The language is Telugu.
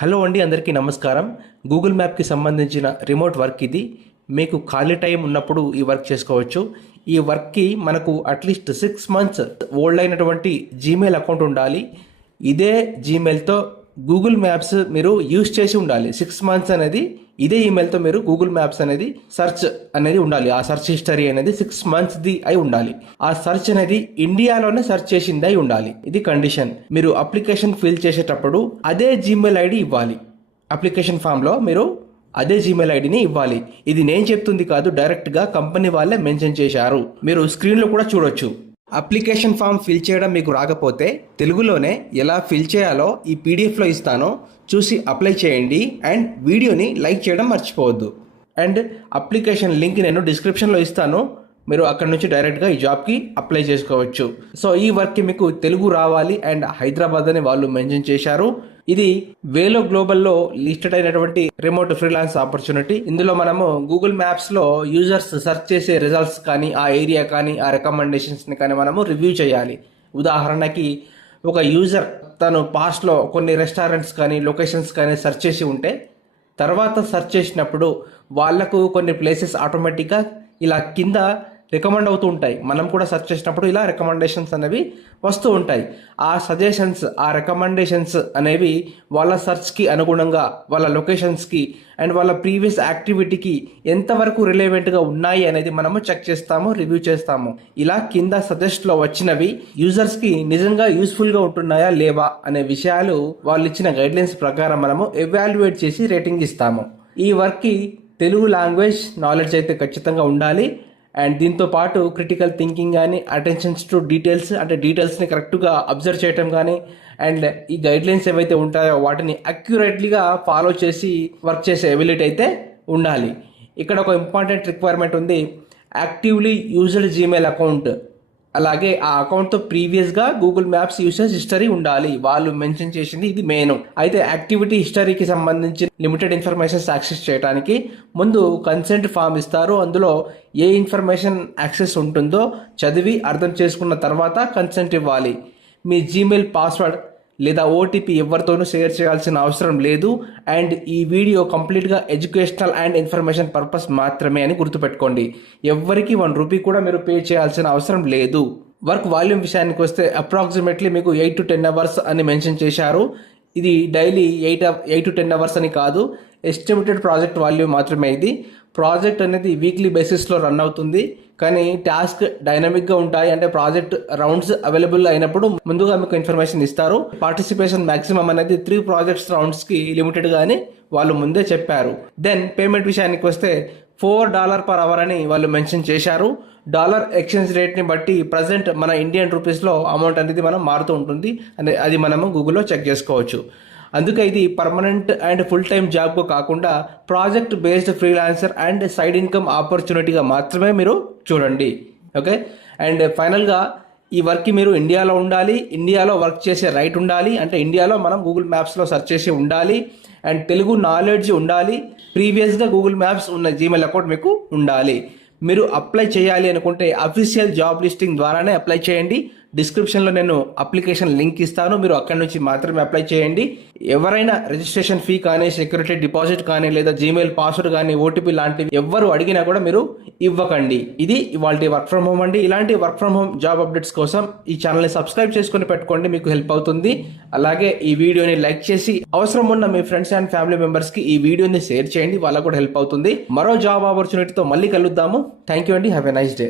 హలో అండి, అందరికీ నమస్కారం. గూగుల్ మ్యాప్కి సంబంధించిన రిమోట్ వర్క్ ఇది. మీకు ఖాళీ టైం ఉన్నప్పుడు ఈ వర్క్ చేసుకోవచ్చు. ఈ వర్క్కి మనకు అట్లీస్ట్ 6 months ఓల్డ్ అయినటువంటి జీమెయిల్ అకౌంట్ ఉండాలి. ఇదే జీమెయిల్తో గూగుల్ మ్యాప్స్ మీరు యూజ్ చేసి ఉండాలి. 6 months అనేది ఇదే ఈమెయిల్తో మీరు గూగుల్ మ్యాప్స్ అనేది సెర్చ్ అనేది ఉండాలి. ఆ సెర్చ్ హిస్టరీ అనేది 6 monthsది అయి ఉండాలి. ఆ సెర్చ్ అనేది ఇండియాలోనే సెర్చ్ చేసింది అయి ఉండాలి. ఇది కండిషన్. మీరు అప్లికేషన్ ఫిల్ చేసేటప్పుడు అదే జీమెయిల్ ఐడి ఇవ్వాలి. అప్లికేషన్ ఫామ్లో మీరు అదే జీమెయిల్ ఐడిని ఇవ్వాలి. ఇది నేను చెప్తుంది కాదు, డైరెక్ట్గా కంపెనీ వాళ్ళే మెన్షన్ చేశారు. మీరు స్క్రీన్లో కూడా చూడొచ్చు. అప్లికేషన్ ఫామ్ ఫిల్ చేయడం మీకు రాకపోతే తెలుగులోనే ఎలా ఫిల్ చేయాలో ఈ పీడిఎఫ్లో ఇస్తానో చూసి అప్లై చేయండి. అండ్ వీడియోని లైక్ చేయడం మర్చిపోవద్దు. అండ్ అప్లికేషన్ లింక్ నేను డిస్క్రిప్షన్లో ఇస్తాను. మీరు అక్కడ నుంచి డైరెక్ట్గా ఈ జాబ్కి అప్లై చేసుకోవచ్చు. సో ఈ వర్క్కి మీకు తెలుగు రావాలి అండ్ హైదరాబాద్ అని వాళ్ళు మెన్షన్ చేశారు. ఇది వేలో గ్లోబల్లో లిస్టెడ్ అయినటువంటి రిమోట్ ఫ్రీలాన్స్ ఆపర్చునిటీ. ఇందులో మనము గూగుల్ మ్యాప్స్లో యూజర్స్ సెర్చ్ చేసే రిజల్ట్స్ కానీ, ఆ ఏరియా కానీ, ఆ రికమెండేషన్స్ని కానీ మనము రివ్యూ చేయాలి. ఉదాహరణకి ఒక యూజర్ తను పాస్ట్లో కొన్ని రెస్టారెంట్స్ కానీ, లొకేషన్స్ కానీ సెర్చ్ చేసి ఉంటే తర్వాత సెర్చ్ చేసినప్పుడు వాళ్లకు కొన్ని ప్లేసెస్ ఆటోమేటిక్గా ఇలా కింద రికమెండ్ అవుతూ ఉంటాయి. మనం కూడా సెర్చ్ చేసినప్పుడు ఇలా రికమెండేషన్స్ అనేవి వస్తూ ఉంటాయి. ఆ సజెషన్స్, ఆ రికమెండేషన్స్ అనేవి వాళ్ళ సెర్చ్కి అనుగుణంగా, వాళ్ళ లొకేషన్స్కి అండ్ వాళ్ళ ప్రీవియస్ యాక్టివిటీకి ఎంతవరకు రిలేవెంట్గా ఉన్నాయి అనేది మనము చెక్ చేస్తాము, రివ్యూ చేస్తాము. ఇలా కింద సజెస్ట్లో వచ్చినవి యూజర్స్కి నిజంగా యూస్ఫుల్గా ఉంటున్నాయా లేవా అనే విషయాలు వాళ్ళు ఇచ్చిన గైడ్లైన్స్ ప్రకారం మనము ఎవాల్యుయేట్ చేసి రేటింగ్ ఇస్తాము. ఈ వర్క్కి తెలుగు లాంగ్వేజ్ నాలెడ్జ్ అయితే ఖచ్చితంగా ఉండాలి. అండ్ దీంతో పాటు క్రిటికల్ థింకింగ్ కానీ, అటెన్షన్స్ టు డీటెయిల్స్ అంటే డీటెయిల్స్ని కరెక్ట్గా అబ్జర్వ్ చేయటం కానీ, అండ్ ఈ గైడ్లైన్స్ ఏవైతే ఉంటాయో వాటిని అక్యురేట్లీగా ఫాలో చేసి వర్క్ చేసే ఎబిలిటీ అయితే ఉండాలి. ఇక్కడ ఒక ఇంపార్టెంట్ రిక్వైర్మెంట్ ఉంది. యాక్టివ్లీ యూజ్డ్ జీమెయిల్ అకౌంట్, అలాగే ఆ అకౌంట్తో ప్రీవియస్గా గూగుల్ మ్యాప్స్ యూసేజ్ హిస్టరీ ఉండాలి. వాళ్ళు మెన్షన్ చేసింది ఇది మెయిన్. అయితే యాక్టివిటీ హిస్టరీకి సంబంధించి లిమిటెడ్ ఇన్ఫర్మేషన్స్ యాక్సెస్ చేయడానికి ముందు కన్సెంట్ ఫామ్ ఇస్తారు. అందులో ఏ ఇన్ఫర్మేషన్ యాక్సెస్ ఉంటుందో చదివి అర్థం చేసుకున్న తర్వాత కన్సెంట్ ఇవ్వాలి. మీ జీమెయిల్ పాస్వర్డ్ లేదా ఓటీపీ ఎవరితోనూ షేర్ చేయాల్సిన అవసరం లేదు. అండ్ ఈ వీడియో కంప్లీట్గా ఎడ్యుకేషనల్ అండ్ ఇన్ఫర్మేషన్ పర్పస్ మాత్రమే అని గుర్తుపెట్టుకోండి. ఎవ్వరికి 1 రూపీ కూడా మీరు పే చేయాల్సిన అవసరం లేదు. వర్క్ వాల్యూమ్ విషయానికి వస్తే అప్రాక్సిమేట్లీ మీకు 8 to 10 hours అని మెన్షన్ చేశారు. ఇది డైలీ 8 to 10 hours అని కాదు, ఎస్టిమేటెడ్ ప్రాజెక్ట్ వాల్యూమ్ మాత్రమే. ఇది ప్రాజెక్ట్ అనేది వీక్లీ బేసిస్లో రన్ అవుతుంది, కానీ టాస్క్ డైనమిక్గా ఉంటాయి. అంటే ప్రాజెక్ట్ రౌండ్స్ అవైలబుల్ అయినప్పుడు ముందుగా మీకు ఇన్ఫర్మేషన్ ఇస్తారు. పార్టిసిపేషన్ మ్యాక్సిమం అనేది 3 ప్రాజెక్ట్స్ రౌండ్స్కి లిమిటెడ్గా అని వాళ్ళు ముందే చెప్పారు. దెన్ పేమెంట్ విషయానికి వస్తే $4 per hour అని వాళ్ళు మెన్షన్ చేశారు. డాలర్ ఎక్స్చేంజ్ రేట్ని బట్టి ప్రజెంట్ మన ఇండియన్ రూపీస్లో అమౌంట్ అనేది మనం మారుతూ ఉంటుంది. అది మనము గూగుల్లో చెక్ చేసుకోవచ్చు. అందుకే ఇది పర్మనెంట్ అండ్ ఫుల్ టైం జాబ్గా కాకుండా project based freelancer and side income ఆపర్చునిటీగా మాత్రమే మీరు చూడండి. ఓకే. అండ్ ఫైనల్గా ఈ వర్క్కి మీరు ఇండియాలో ఉండాలి, ఇండియాలో వర్క్ చేసే రైట్ ఉండాలి. అంటే ఇండియాలో మనం గూగుల్ మ్యాప్స్లో సెర్చ్ చేసి ఉండాలి. అండ్ తెలుగు నాలెడ్జ్ ఉండాలి. ప్రీవియస్గా గూగుల్ మ్యాప్స్ ఉన్న జీమెయిల్ అకౌంట్ మీకు ఉండాలి. మీరు అప్లై చేయాలి అనుకుంటే అఫీషియల్ జాబ్ లిస్టింగ్ ద్వారానే అప్లై చేయండి. డిస్క్రిప్షన్లో నేను అప్లికేషన్ లింక్ ఇస్తాను, మీరు అక్కడి నుంచి మాత్రమే అప్లై చేయండి. ఎవరైనా రిజిస్ట్రేషన్ ఫీ కానీ, సెక్యూరిటీ డిపాజిట్ కానీ, లేదా జీమెయిల్ పాస్వర్డ్ కానీ, ఓటీపీ లాంటివి ఎవరు అడిగినా కూడా మీరు ఇవ్వకండి. ఇది ఇవాళ వర్క్ ఫ్రమ్ హోమ్ అండి. ఇలాంటి work from home job updates కోసం ఈ ఛానల్ని సబ్స్క్రైబ్ చేసుకుని పెట్టుకోండి, మీకు హెల్ప్ అవుతుంది. అలాగే ఈ వీడియోని లైక్ చేసి అవసరం ఉన్న మీ ఫ్రెండ్స్ అండ్ ఫ్యామిలీ మెంబర్స్కి ఈ వీడియోని షేర్ చేయండి, వాళ్ళకు కూడా హెల్ప్ అవుతుంది. మరో జాబ్ ఆపర్చునిటీతో మళ్ళీ కలుద్దాము. థ్యాంక్ యూ అండి. Have a nice day.